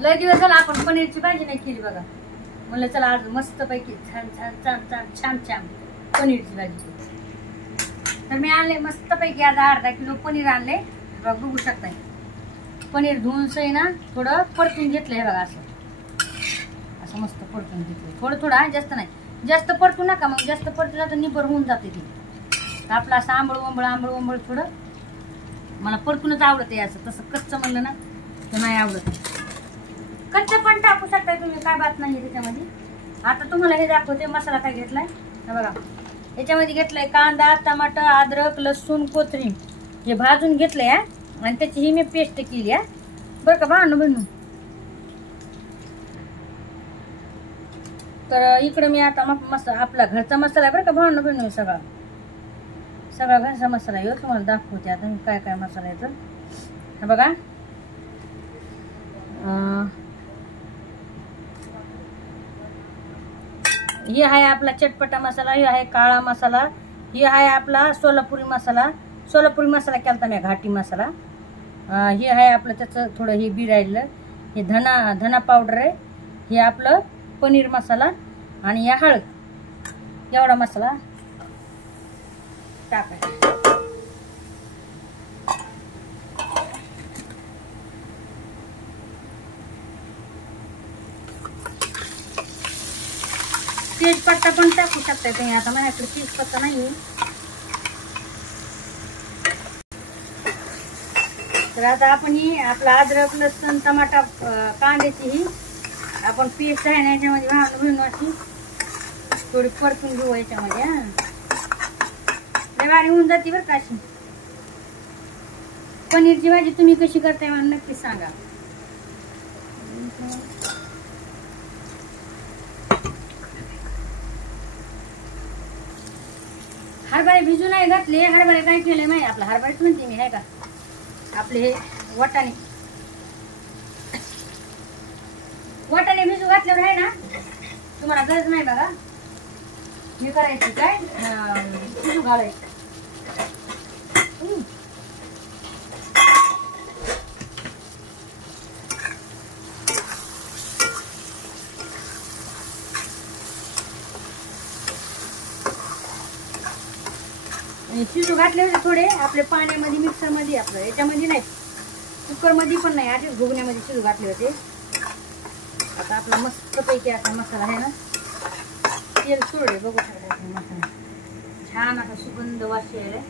लय दिवस झाला आपण पनीरची भाजी नाही केली बघा. म्हणलं चला आज मस्त पैकी छान छान छान छान छान छान पनीरची भाजी केली. तर मी आणले मस्त पैकी आता अर्धा किलो पनीर आणले. बघू शकताय पनीर धुवून सही ना थोडं परतून घेतलंय बघा. असं मस्त परतून घेतलंय. थोडं थोडं जास्त नाही. जास्त परतू नका, मग जास्त परतला तर निबर होऊन जाते ती. आपलं असं आंबळ थोडं मला परतूनच आवडते. असं तसं कच्चं म्हणलं ना तर नाही आवडत. कच्चं पण टाकू शकताय तुम्ही, काय बात नाही त्याच्यामध्ये. आता तुम्हाला हे दाखवते मसाला काय घेतलाय बघा. याच्यामध्ये घेतलाय कांदा, टमाटर, अद्रक, लसूण, कोथिंबीर हे भाजून घेतलंय आणि त्याची ही मी पेस्ट केली आहे बरं का भांडू बनू. तर इकडे मी आता मसाला आपला घरचा मसाला आहे बरं का भांडू बनू. सगळा घरचा मसाला आहे. तुम्हाला दाखवते आता मी काय काय मसाला आहे. तर बघा हे आहे आपला चटपटा मसाला, हे आहे काळा मसाला, हे आहे आपला सोलापुरी मसाला. सोलापुरी मसाला केलता मी घाटी मसाला. हे आहे आपलं त्याचं थोडं हे बी राहिलं. हे धना पावडर आहे. हे आपलं पनीर मसाला आणि या हळद. एवढा मसाला टाकायचा. तेजपत्ता पण टाकू शकताय तुम्ही. आता माझ्याकडे तेजपत्ता नाही. तर आता आपण ही आपला अद्रक, लसूण, टमाटा, कांद्याची ही आपण पेस्ट आहे ना याच्यामध्ये घालून अशी थोडी परतून घेऊ याच्यामध्ये. लय भारी होऊन जाते बरं का अशी. पनीरची भाजी तुम्ही कशी करताय मला नक्की सांगा. हरभरे भिजू नाही घातले. हरभरे काय केले माहिती आपला हरभरेच म्हणते मी आहे का आपले हे वाटाणे भिजू घातल्यावर आहे ना तुम्हाला गरज नाही बघा. मी करायची काय भिजू घालायचं. शिजू घातले होते थोडे आपले पाण्यामध्ये मिक्सरमध्ये आपलं याच्यामध्ये नाही कुकरमध्ये पण नाही आधीच घुगण्यामध्ये शिजू घातले होते. आता आपला मस्त पैकी असा मसाला आहे ना तेल सोडे बघू शकता. मसाला छान असा सुगंध वास यायला.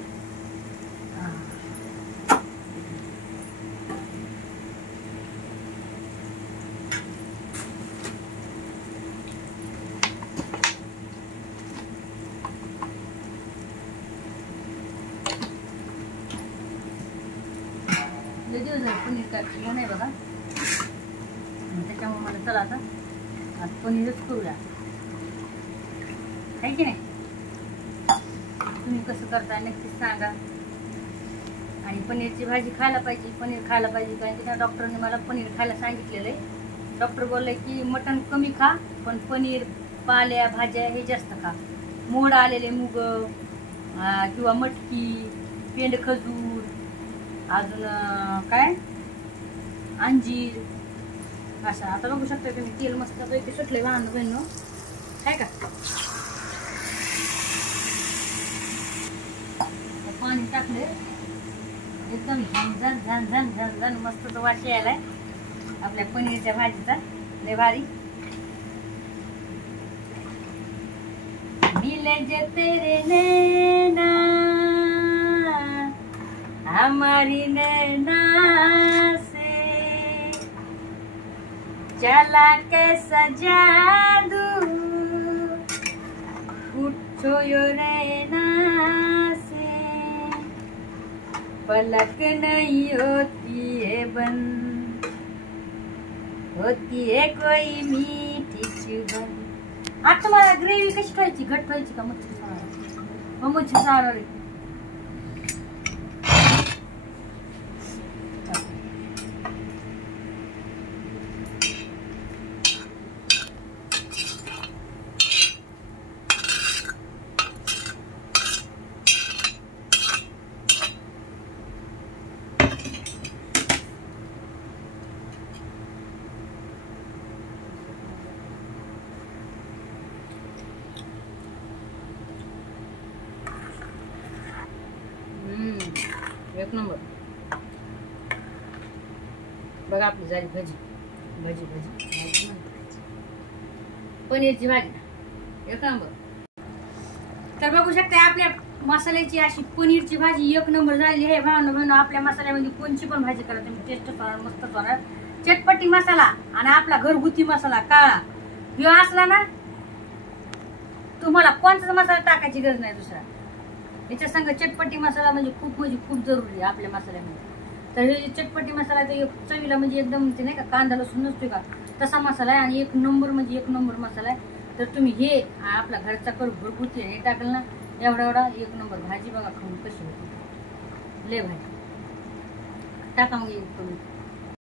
दिवस पनीर काय केलं नाही बघा. त्याच्यामुळे मला चला आता आज पनीरच करूया आहे की नाही. तुम्ही कसं करताय नक्कीच सांगा. आणि पनीरची भाजी खायला पाहिजे. पनीर खायला पाहिजे कारण की त्या डॉक्टरने मला पनीर खायला सांगितलेलं आहे. डॉक्टर बोलले की मटण कमी खा पण पनीर, पाल्या, भाज्या हे जास्त खा. मोड आलेले मूग किंवा मटकी, पेंड खजूर, अजून काय अंजीर असं. आता बघू शकता तुम्ही तेल मस्त पैकी सुटले वाहन बहिण आहे का. पाणी टाकले एकदम झन झन झन झन झन मस्त तो वास यायलाय आपल्या पनीरच्या भाजीचा. लय भारी. मिले जे तेरे नैना हमारी नैना से चला कैसा जादू पूछो यो नैना से पलक नहीं होती है बंद होती है कोई मीठी चुभन. आता तुम्हाला ग्रेव्ही कशी खायची घट खायची का मच्छी सार मच्छी सार एक नंबर. बघा आपली झाली भजी भजी भजी पनीरची भाजी एक नंबर. तर बघू शकता आपल्या मसाल्याची अशी पनीरची भाजी एक नंबर झाली आहे. भावना आपल्या मसाल्यामध्ये कोणची पण भाजी करा तुम्ही टेस्ट होणार मस्त होणार. चटपटी मसाला आणि आपला घरगुती मसाला काळा ह्यो असला ना तुम्हाला कोणताच मसाला टाकायची गरज नाही दुसरा. याच्या संग चटपटी मसाला म्हणजे खूप जरुरी आहे आपल्या मसाल्यामध्ये. तर हे चटपटी मसाला तर चवीला म्हणजे एकदम ते नाही का कांदा लसूण नसतोय का तसा मसाला आहे आणि एक नंबर म्हणजे एक नंबर मसाला आहे. तर तुम्ही हे आपला घरचा घरगुती हे टाकलं ना एवढा एक नंबर भाजी बघा खाऊन कशी होती लय भाजी टाका मग एक